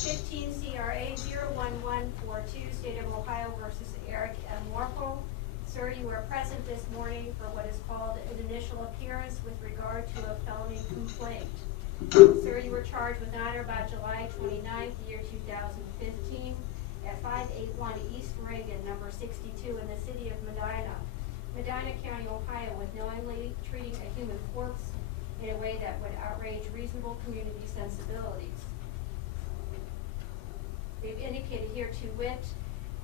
Case 15 CRA 01142, State of Ohio versus Eric M. Warfel. Sir, you were present this morning for what is called an initial appearance with regard to a felony complaint. Sir, you were charged with honor by July 29th, year 2015 at 581 East Reagan, number 62 in the city of Medina, Medina County, Ohio, with knowingly treating a human corpse in a way that would outrage reasonable community sensibilities. They've indicated here to wit,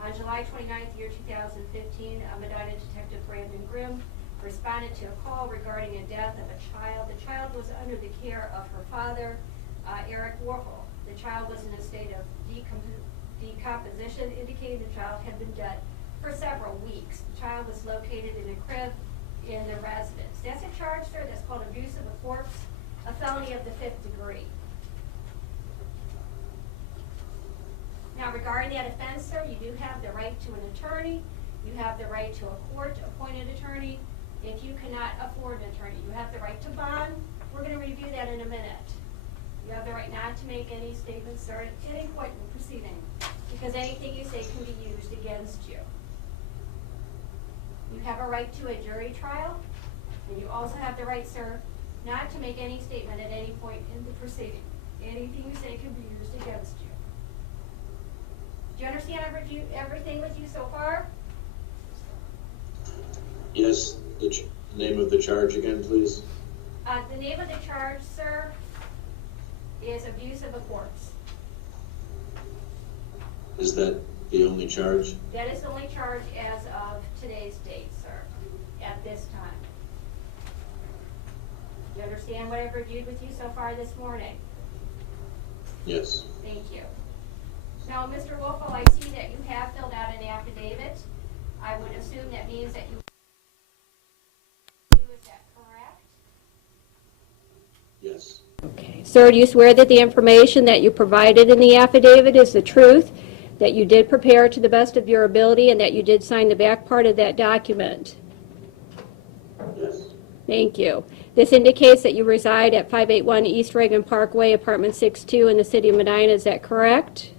on July 29th, year 2015, Medina Detective Brandon Grimm responded to a call regarding a death of a child. The child was under the care of her father, Eric Warfel. The child was in a state of decomposition, indicating the child had been dead for several weeks. The child was located in a crib in the residence. That's a charge, sir, that's called abuse of a corpse, a felony of the 5th degree. Now, regarding that offense, sir, you do have the right to an attorney. You have the right to a court-appointed attorney. If you cannot afford an attorney, you have the right to bond. We're going to review that in a minute. You have the right not to make any statements, sir, at any point in the proceeding, because anything you say can be used against you. You have a right to a jury trial, and you also have the right, sir, not to make any statement at any point in the proceeding. Anything you say can be used against you. Do you understand everything with you so far? Yes. The name of the charge again, please. The name of the charge, sir, is abuse of a corpse. Is that the only charge? That is the only charge as of today's date, sir, at this time. Do you understand what I've reviewed with you so far this morning? Yes. Thank you. Now, Mr. Warfel, I see that you have filled out an affidavit. I would assume that means that you is that correct? Yes. Okay. Sir, do you swear that the information that you provided in the affidavit is the truth, that you did prepare to the best of your ability, and that you did sign the back part of that document? Yes. Thank you. This indicates that you reside at 581 East Reagan Parkway, apartment 62 in the city of Medina. Is that correct?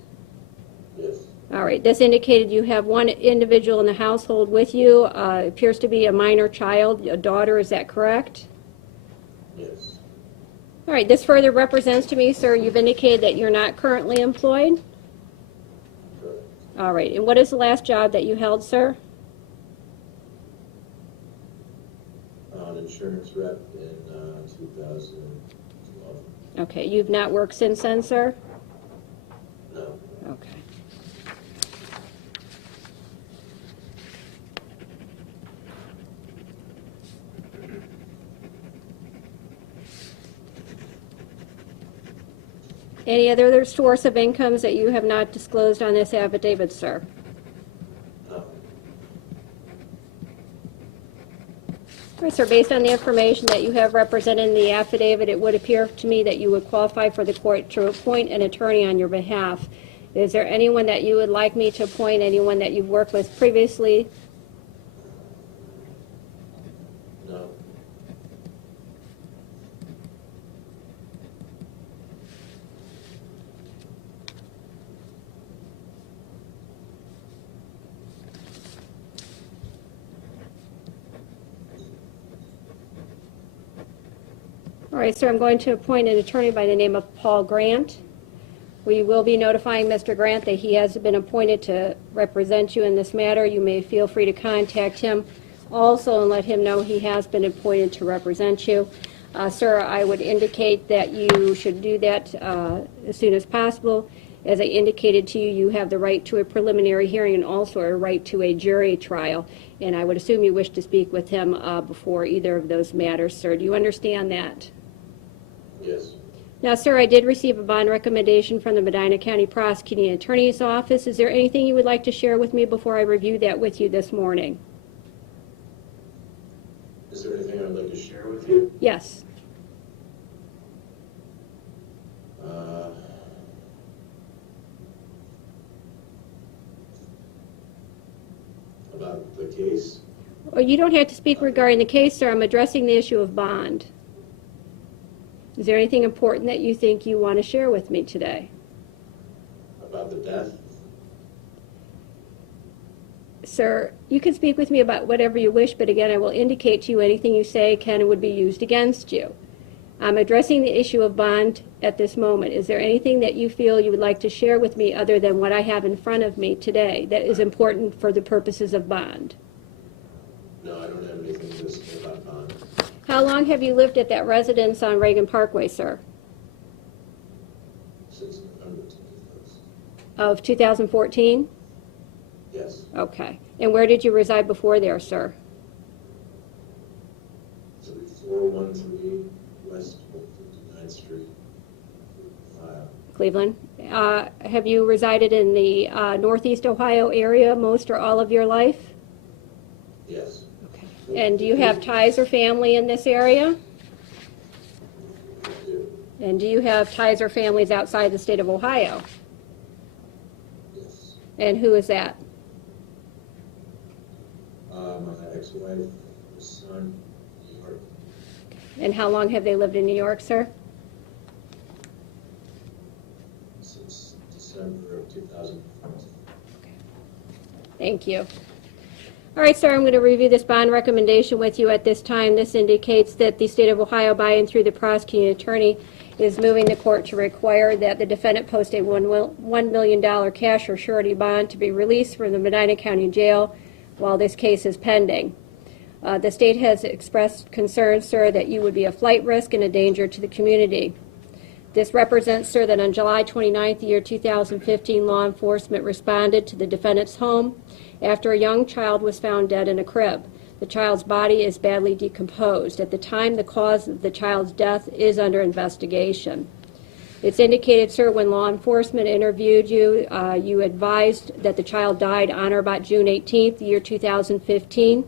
Yes. All right. This indicated you have one individual in the household with you. Appears to be a minor child, a daughter. Is that correct? Yes. All right. This further represents to me, sir, you've indicated that you're not currently employed. Correct. All right. And what is the last job that you held, sir? An insurance rep in 2012. Okay. You've not worked since then, sir? No. Okay. Any other source of incomes that you have not disclosed on this affidavit, sir? No. All right, sir, based on the information that you have represented in the affidavit, it would appear to me that you would qualify for the court to appoint an attorney on your behalf. Is there anyone that you would like me to appoint, anyone that you've worked with previously? No. All right, sir, I'm going to appoint an attorney by the name of Paul Grant. We will be notifying Mr. Grant that he has been appointed to represent you in this matter. You may feel free to contact him also and let him know he has been appointed to represent you. Sir, I would indicate that you should do that as soon as possible. As I indicated to you, you have the right to a preliminary hearing and also a right to a jury trial. And I would assume you wish to speak with him before either of those matters, sir. Do you understand that? Yes. Now, sir, I did receive a bond recommendation from the Medina County Prosecuting Attorney's Office. Is there anything you would like to share with me before I review that with you this morning? Is there anything I would like to share with you? Yes. About the case? Well, you don't have to speak regarding the case, sir. I'm addressing the issue of bond. Is there anything important that you think you want to share with me today? About the death? Sir, you can speak with me about whatever you wish, but again, I will indicate to you anything you say can and would be used against you. I'm addressing the issue of bond at this moment. Is there anything that you feel you would like to share with me other than what I have in front of me today that is important for the purposes of bond? No, I don't have anything to say about bond. How long have you lived at that residence on Reagan Parkway, sir? Since November 2000. Of 2014? Yes. Okay. And where did you reside before there, sir? 3413 West 59th Street, Ohio. Cleveland. Have you resided in the Northeast Ohio area most or all of your life? Yes. Okay. And do you have ties or family in this area? I do. And do you have ties or families outside the state of Ohio? Yes. And who is that? My ex-wife, my son, New York. And how long have they lived in New York, sir? Since December of 2014. Thank you. All right, sir, I'm going to review this bond recommendation with you at this time. This indicates that the state of Ohio, by and through the prosecuting attorney, is moving the court to require that the defendant post a $1 million cash or surety bond to be released from the Medina County Jail while this case is pending. The state has expressed concern, sir, that you would be a flight risk and a danger to the community. This represents, sir, that on July 29th, year 2015, law enforcement responded to the defendant's home after a young child was found dead in a crib. The child's body is badly decomposed. At the time, the cause of the child's death is under investigation. It's indicated, sir, when law enforcement interviewed you, you advised that the child died on or about June 18th, year 2015.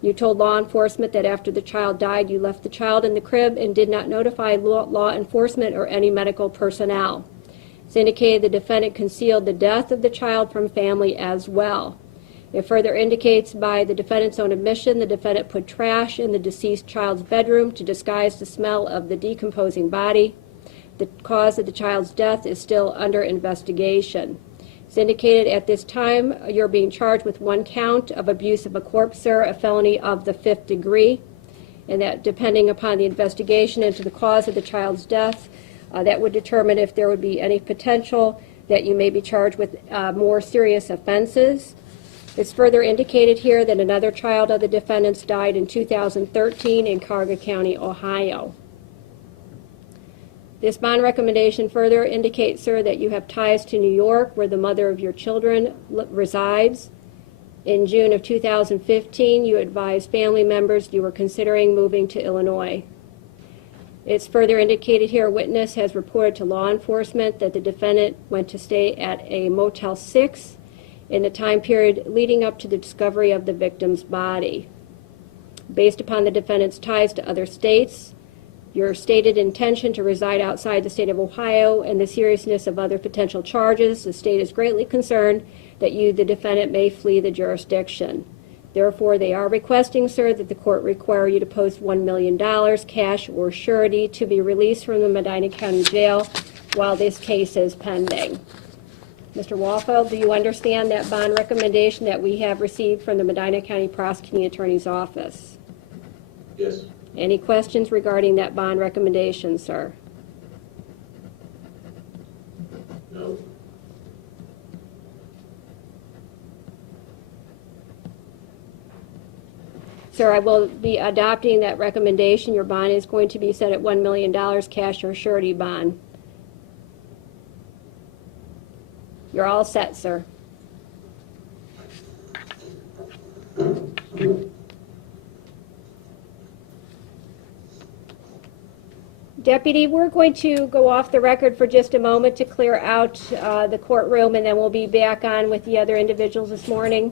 You told law enforcement that after the child died, you left the child in the crib and did not notify law enforcement or any medical personnel. It's indicated the defendant concealed the death of the child from family as well. It further indicates by the defendant's own admission, the defendant put trash in the deceased child's bedroom to disguise the smell of the decomposing body. The cause of the child's death is still under investigation. It's indicated at this time you're being charged with one count of abuse of a corpse, sir, a felony of the 5th degree, and that depending upon the investigation into the cause of the child's death, that would determine if there would be any potential that you may be charged with more serious offenses. It's further indicated here that another child of the defendants died in 2013 in Carga County, Ohio. This bond recommendation further indicates, sir, that you have ties to New York, where the mother of your children resides. In June of 2015, you advised family members you were considering moving to Illinois. It's further indicated here, a witness has reported to law enforcement that the defendant went to stay at a Motel 6 in the time period leading up to the discovery of the victim's body. Based upon the defendant's ties to other states, your stated intention to reside outside the state of Ohio, and the seriousness of other potential charges, the state is greatly concerned that you, the defendant, may flee the jurisdiction. Therefore, they are requesting, sir, that the court require you to post $1 million cash or surety to be released from the Medina County Jail while this case is pending. Mr. Warfel, do you understand that bond recommendation that we have received from the Medina County Prosecuting Attorney's Office? Yes. Any questions regarding that bond recommendation, sir? No. Sir, I will be adopting that recommendation. Your bond is going to be set at $1 million cash or surety bond. You're all set, sir. Deputy, we're going to go off the record for just a moment to clear out the courtroom, and then we'll be back on with the other individuals this morning.